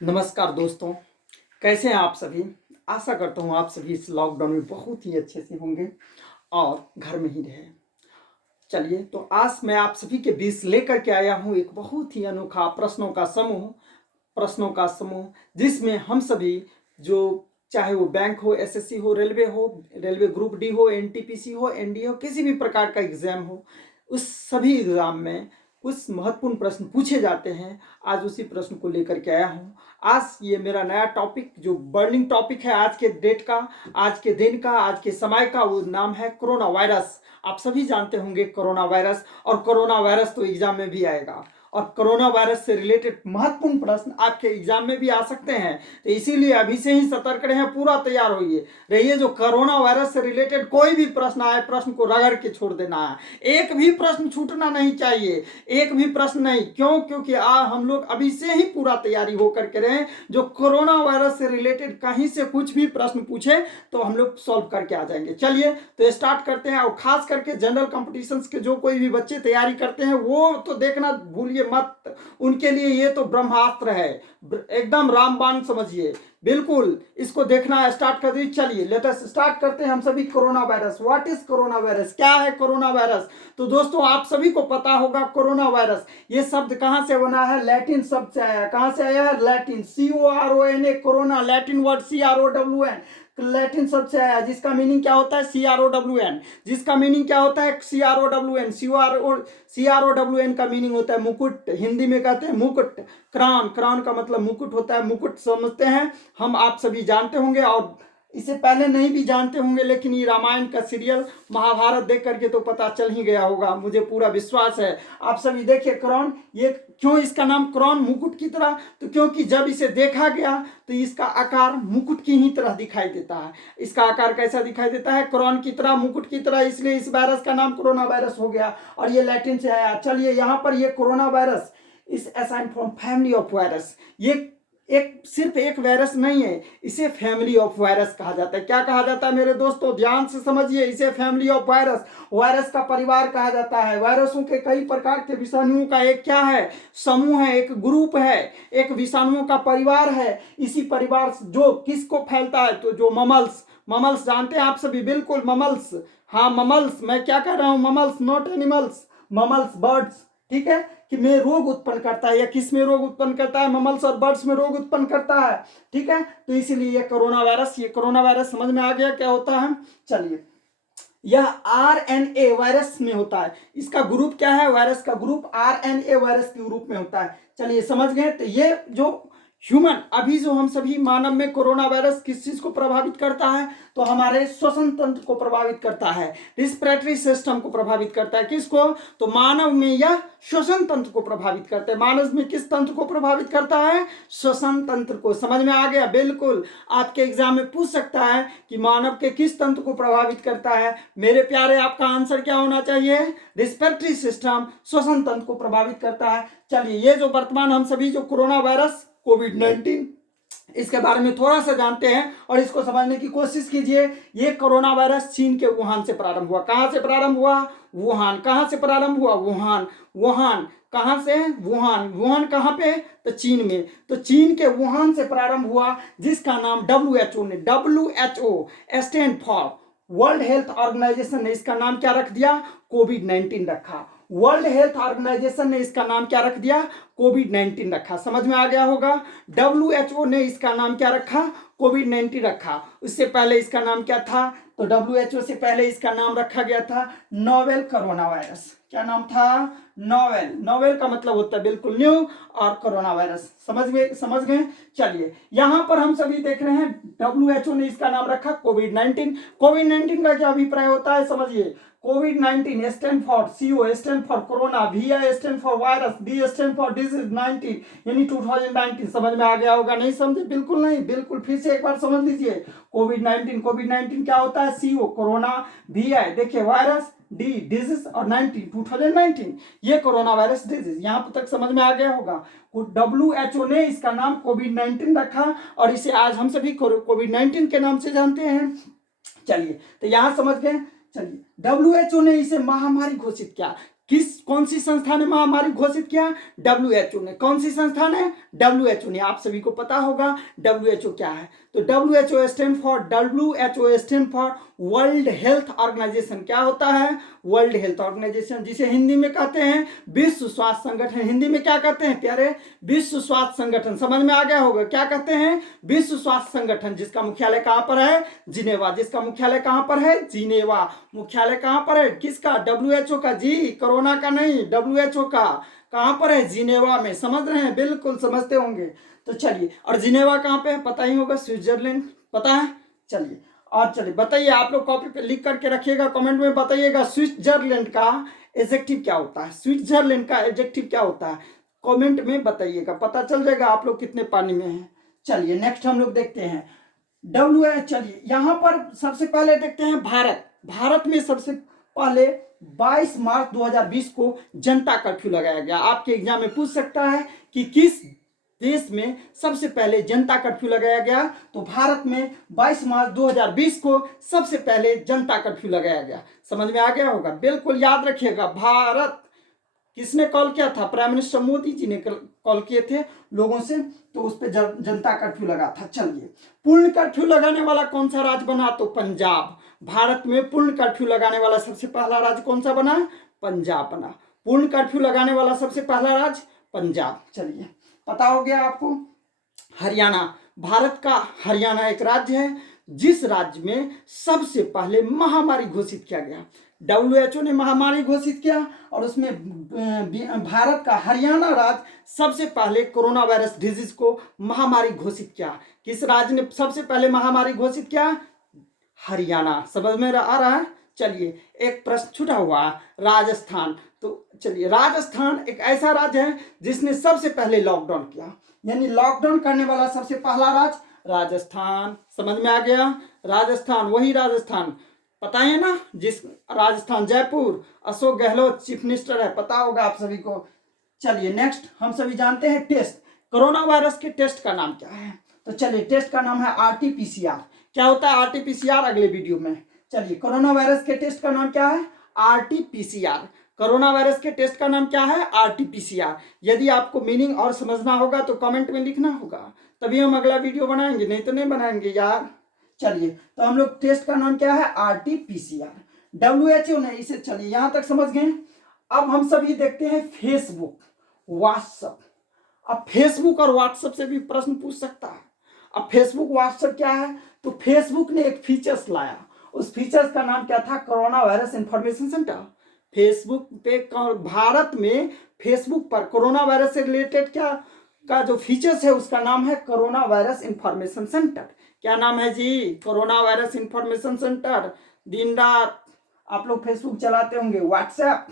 नमस्कार दोस्तों, कैसे हैं आप सभी। आशा करता हूँ आप सभी इस लॉकडाउन में बहुत ही अच्छे से होंगे और घर में ही रहें। चलिए, तो आज मैं आप सभी के बीच लेकर के आया हूँ एक बहुत ही अनोखा प्रश्नों का समूह जिसमें हम सभी जो चाहे वो बैंक हो, एसएससी हो, रेलवे ग्रुप डी हो, एनटीपीसी हो, एनडीए हो, किसी भी प्रकार का एग्जाम हो, उस सभी एग्जाम में कुछ महत्वपूर्ण प्रश्न पूछे जाते हैं। आज उसी प्रश्न को लेकर के आया हूँ। आज ये मेरा नया टॉपिक जो बर्निंग टॉपिक है आज के डेट का, आज के दिन का, आज के समय का, वो नाम है कोरोना वायरस। आप सभी जानते होंगे कोरोना वायरस, और कोरोना वायरस तो एग्जाम में भी आएगा और कोरोना वायरस से रिलेटेड महत्वपूर्ण प्रश्न आपके एग्जाम में भी आ सकते हैं। तो इसीलिए अभी से ही सतर्क रहें, पूरा तैयार होइए रहिए। जो कोरोना वायरस से रिलेटेड कोई भी प्रश्न आए, प्रश्न को रगड़ के छोड़ देना है। एक भी प्रश्न छूटना नहीं चाहिए, एक भी प्रश्न नहीं। क्यों? क्योंकि हम लोग अभी से ही पूरा तैयारी होकर के रहें। जो कोरोना वायरस से रिलेटेड कहीं से कुछ भी प्रश्न पूछे तो हम लोग सॉल्व करके आ जाएंगे। चलिए तो स्टार्ट करते हैं। और खास करके जनरल कॉम्पिटिशन्स के जो कोई भी बच्चे तैयारी करते हैं वो तो देखना भूलिए मत, उनके लिए ये तो ब्रह्मास्त्र है, एकदम रामबाण समझिए। बिल्कुल इसको देखना स्टार्ट कर दीजिए। चलिए लेट अस स्टार्ट करते हैं हम सभी। Corona virus, what is corona virus, क्या है कोरोना वायरस? तो दोस्तों आप सभी को पता होगा कोरोना वायरस ये शब्द कहां से बना है? लैटिन शब्द से आया है। कहां से आया है? Latin, CORONA, corona, Latin word CROWN, Latin शब्द से आया, जिसका मीनिंग क्या होता है? CROWN, जिसका मीनिंग क्या होता है? CROWN, CROWN का मीनिंग होता है मुकुट, हिंदी में कहते हैं मुकुट। क्राउन, क्राउन का मतलब मुकुट होता है, मुकुट समझते हैं हम, आप सभी जानते होंगे। और इसे पहले नहीं भी जानते होंगे, लेकिन ये रामायण का सीरियल, महाभारत देख करके तो पता चल ही गया होगा, मुझे पूरा विश्वास है। आप सभी देखिए क्राउन, ये क्यों इसका नाम क्राउन, मुकुट की तरह? तो क्योंकि जब इसे देखा गया तो इसका आकार मुकुट की ही तरह दिखाई देता है। इसका आकार कैसा दिखाई देता है? क्राउन की तरह, मुकुट की तरह, इसलिए इस वायरस का नाम कोरोना वायरस हो गया और ये लैटिन से आया। चलिए यहाँ पर ये कोरोना वायरस इस assign from family of virus, ये एक सिर्फ एक वायरस नहीं है, इसे फैमिली ऑफ वायरस कहा जाता है। क्या कहा जाता है मेरे दोस्तों? ध्यान से समझिए, इसे फैमिली ऑफ वायरस, वायरस का परिवार कहा जाता है। वायरसों के कई प्रकार के विषाणुओं का एक क्या है? समूह है, एक ग्रुप है, एक विषाणुओं का परिवार है। इसी परिवार जो किसको फैलता है? तो जो ममल्स, ममल्स जानते हैं आप सभी, बिल्कुल ममल्स, हाँ ममल्स, मैं क्या कह रहा हूं? ममल्स, नॉट एनिमल्स, ममल्स, बर्ड्स, ठीक है, कि में रोग उत्पन्न करता है, या किस में रोग उत्पन्न करता है? ममल्स और बर्ड्स में रोग उत्पन्न करता है, ठीक है। तो इसीलिए ये कोरोना वायरस समझ में आ गया क्या होता है? चलिए, यह RNA वायरस में होता है। इसका ग्रुप क्या है? वायरस का ग्रुप RNA वायरस के ग्रुप में होता है। चलिए समझ गए। तो ये जो ह्यूमन, अभी जो हम सभी मानव में कोरोना वायरस किस चीज को प्रभावित करता है? तो हमारे श्वसन तंत्र को प्रभावित करता है, रिस्पिरेटरी सिस्टम को प्रभावित करता है। किसको? तो मानव में यह श्वसन तंत्र को प्रभावित करता है। मानव में किस तंत्र को प्रभावित करता है? श्वसन तंत्र को। समझ में आ गया? बिल्कुल, आपके एग्जाम में पूछ सकता है कि मानव के किस तंत्र को प्रभावित करता है। मेरे प्यारे, आपका आंसर क्या होना चाहिए? रिस्पिरेटरी सिस्टम, श्वसन तंत्र को प्रभावित करता है। चलिए, ये जो वर्तमान हम सभी जो कोरोना वायरस कोविड-19, इसके बारे में थोड़ा सा जानते हैं और इसको समझने की कोशिश कीजिए। ये कोरोना वायरस चीन के वुहान से प्रारंभ हुआ। कहां से प्रारंभ हुआ? वुहान। कहां से प्रारंभ हुआ? वुहान। वुहान कहां से? वुहान। वुहान कहां पे? तो चीन में। तो चीन के वुहान से प्रारंभ हुआ, जिसका नाम WHO ने, WHO stand for, world health organisation ने इसका नाम क्या रख दिया? कोविड-19 रखा। वर्ल्ड हेल्थ ऑर्गेनाइजेशन ने इसका नाम क्या रख दिया? कोविड-19 रखा। समझ में आ गया होगा। WHO ने इसका नाम क्या रखा? कोविड-19 रखा। उससे पहले इसका नाम क्या था? तो WHO से पहले इसका नाम रखा गया था नोवेल कोरोना वायरस। क्या नाम था? नोवेल। नोवेल का मतलब होता है बिल्कुल न्यू, और कोरोना वायरस। समझ गए। चलिए, यहां पर हम सभी देख रहे हैं WHO ने इसका नाम रखा कोविड-19। कोविड-19 का क्या अभिप्राय होता है? समझिए, कोविड-19 stand for, CO stand for corona, VI stand for virus, D stand for disease 19, यानी 2019। समझ में आ गया होगा? नहीं समझे? बिल्कुल नहीं, बिल्कुल फिर से एक बार समझ लीजिए। कोविड-19 क्या होता है? CO कोरोना, VI देखिए वायरस, D डिजीज, और 19 2019 ये कोरोना वायरस डिजीज। यहां तक समझ में आ गया होगा। WHO ने इसका नाम कोविड-19 रखा और इसे आज हम सभी कोविड-19 के नाम से जानते हैं। चलिए, तो यहां समझ गए। चलिए, WHO ने इसे महामारी घोषित किया। कौन सी संस्था ने महामारी घोषित किया? WHO ने। कौन सी संस्था ने? WHO ने। आप सभी को पता होगा WHO क्या है। तो WHO stand for world health organisation. क्या होता है? वर्ल्ड हेल्थ ऑर्गेनाइजेशन, जिसे हिंदी में कहते हैं विश्व स्वास्थ्य संगठन। हिंदी में क्या कहते हैं प्यारे? विश्व स्वास्थ्य संगठन। समझ में आ गया होगा क्या कहते हैं? विश्व स्वास्थ्य संगठन, जिसका मुख्यालय कहां पर है? जिनेवा। जिसका मुख्यालय कहां पर है? जिनेवा। मुख्यालय कहां पर है? किसका? WHO का जी, कोरोना का नहीं, WHO का। कहां पर है? जिनेवा में। समझ रहे हैं? बिल्कुल समझते होंगे। तो चलिए, और जिनेवा कहां पे है? पता ही होगा, स्विट्जरलैंड। पता है? चलिए, और चलिए बताइए, आप लोग कॉपी पे लिख करके रखिएगा, कमेंट में बताइएगा स्विट्जरलैंड का एडजेक्टिव क्या होता है। स्विट्जरलैंड का एडजेक्टिव क्या होता है, कमेंट में बताइएगा, पता चल जाएगा आप लोग कितने पानी में हैं। चलिए नेक्स्ट हम लोग देखते हैं चलिए यहाँ पर सबसे पहले देखते हैं भारत। भारत में सबसे पहले 22 मार्च 2020 को जनता कर्फ्यू लगाया गया। आपके एग्जाम में पूछ सकता है कि किस देश में सबसे पहले जनता कर्फ्यू लगाया गया। तो भारत में 22 मार्च 2020 को सबसे पहले जनता कर्फ्यू लगाया गया। समझ में आ गया होगा? बिल्कुल याद रखिएगा। भारत किसने कॉल किया था? प्राइम मिनिस्टर मोदी जी ने कॉल किए थे लोगों से, तो उस पर जनता कर्फ्यू लगा था। चलिए, पूर्ण कर्फ्यू लगाने वाला कौन सा राज्य बना? तो पंजाब। भारत में पूर्ण कर्फ्यू लगाने वाला सबसे पहला राज्य कौन सा बना? पंजाब बना। पूर्ण कर्फ्यू लगाने वाला सबसे पहला राज्य पंजाब। चलिए, पता हो गया आपको। हरियाणा, भारत का हरियाणा एक राज्य है जिस राज्य में सबसे पहले महामारी घोषित किया गया। WHO ने महामारी घोषित किया और उसमें भारत का हरियाणा राज्य सबसे पहले कोरोना वायरस डिजीज को महामारी घोषित किया। किस राज्य ने सबसे पहले महामारी घोषित किया? हरियाणा। समझ में आ रहा है? चलिए, एक प्रश्न छूटा हुआ, राजस्थान। तो चलिए, राजस्थान एक ऐसा राज्य है जिसने सबसे पहले लॉकडाउन किया, यानी लॉकडाउन करने वाला सबसे पहला राज्य राजस्थान। समझ में आ गया? राजस्थान, वही राजस्थान, पता है ना, जिस राजस्थान, जयपुर, अशोक गहलोत चीफ मिनिस्टर है, पता होगा आप सभी को। चलिए नेक्स्ट हम सभी जानते हैं टेस्ट। कोरोना वायरस के टेस्ट का नाम क्या है? तो चलिए, टेस्ट का नाम है RT-PCR। क्या होता है RT-PCR? अगले वीडियो में। चलिए, कोरोना वायरस के टेस्ट का नाम क्या है? RT-PCR। कोरोना वायरस के टेस्ट का नाम क्या है? RT-PCR। यदि आपको मीनिंग और समझना होगा तो कमेंट में लिखना होगा, तभी हम अगला वीडियो बनाएंगे, नहीं तो नहीं बनाएंगे यार। चलिए, तो हम लोग टेस्ट का नाम क्या है? RT-PCR। WHO ने इसे, चलिए यहां तक समझ गए। अब हम सभी देखते हैं फेसबुक, व्हाट्सएप। अब फेसबुक और व्हाट्सएप से भी प्रश्न पूछ सकता है। अब फेसबुक व्हाट्सएप क्या है? तो फेसबुक ने एक फीचर्स लाया, उस फीचर्स का नाम क्या था? Corona virus information centre. Facebook पे, भारत में फेसबुक पर कोरोना वायरस से रिलेटेड क्या का जो फीचर्स है उसका नाम है कोरोना वायरस इंफॉर्मेशन सेंटर। क्या नाम है जी? Corona virus information centre. दिन रात आप लोग फेसबुक चलाते होंगे, व्हाट्सएप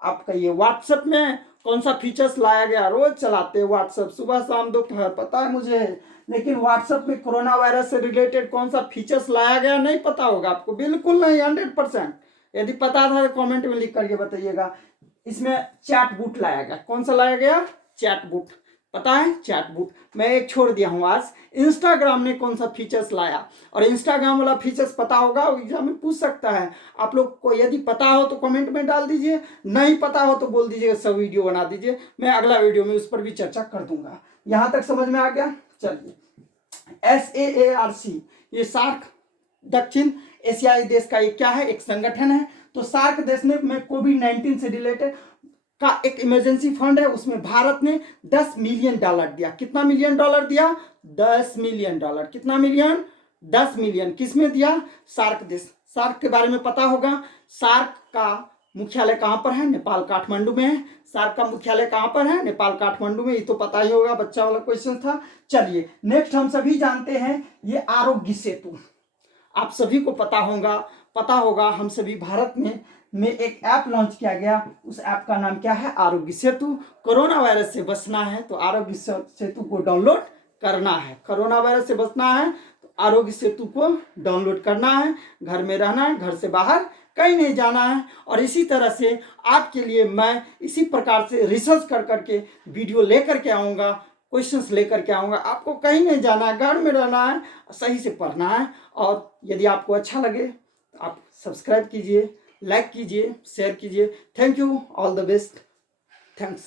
आप कहिए, व्हाट्सएप में कौन सा फीचर्स लाया गया? रोज चलाते हैं व्हाट्सएप, सुबह शाम दोपहर, पता है मुझे, लेकिन व्हाट्सएप में कोरोना वायरस से रिलेटेड कौन सा फीचर्स लाया गया नहीं पता होगा आपको? बिल्कुल नहीं, 100%। यदि पता था तो कमेंट में लिख करके बताइएगा। इसमें चैट बूट लाया गया। कौन सा लाया गया? Chat boot. पता है? Chat boot. मैं एक छोड़ दिया हूँ आज। इंस्टाग्राम ने कौन सा फीचर्स लाया? और इंस्टाग्राम वाला फीचर्स पता होगा, एग्जाम में पूछ सकता है। आप लोग को यदि पता हो तो कमेंट में डाल दीजिए, नहीं पता हो तो बोल दीजिए, सब वीडियो बना दीजिए, मैं अगला वीडियो में उस पर भी चर्चा कर दूंगा। यहां तक समझ में आ गया? चलिए, SAARC, ये सार्क दक्षिण एशियाई देश का एक क्या है? एक संगठन है। तो सार्क देश में कोविड-19 से रिलेटेड का एक इमरजेंसी फंड है, उसमें भारत ने $10 मिलियन दिया। कितना मिलियन डॉलर दिया? $10 मिलियन। कितना मिलियन? 10 मिलियन। किसमें दिया? सार्क देश। सार्क के बारे में पता होगा। सार्क का मुख्यालय कहां पर है? नेपाल, काठमांडू में है। सार्क का मुख्यालय कहां पर है? नेपाल, काठमांडू में। ये तो पता ही होगा, बच्चा वाला क्वेश्चन था। चलिए नेक्स्ट हम सभी जानते हैं ये आरोग्य सेतु। आप सभी को पता होगा हम सभी भारत में एक ऐप लॉन्च किया गया, उस ऐप का नाम क्या है? आरोग्य सेतु। कोरोना वायरस से बचना है तो आरोग्य सेतु को डाउनलोड करना है। कोरोना वायरस से बचना है तो आरोग्य सेतु को डाउनलोड करना है, घर में रहना है, घर से बाहर कहीं नहीं जाना है। और इसी तरह से आपके लिए मैं इसी प्रकार से रिसर्च कर करके वीडियो लेकर के आऊँगा, क्वेश्चंस लेकर के आऊँगा। आपको कहीं नहीं जाना है, घर में रहना है, सही से पढ़ना है। और यदि आपको अच्छा लगे तो आप सब्सक्राइब कीजिए, लाइक कीजिए, शेयर कीजिए। Thank you, all the best, thanks.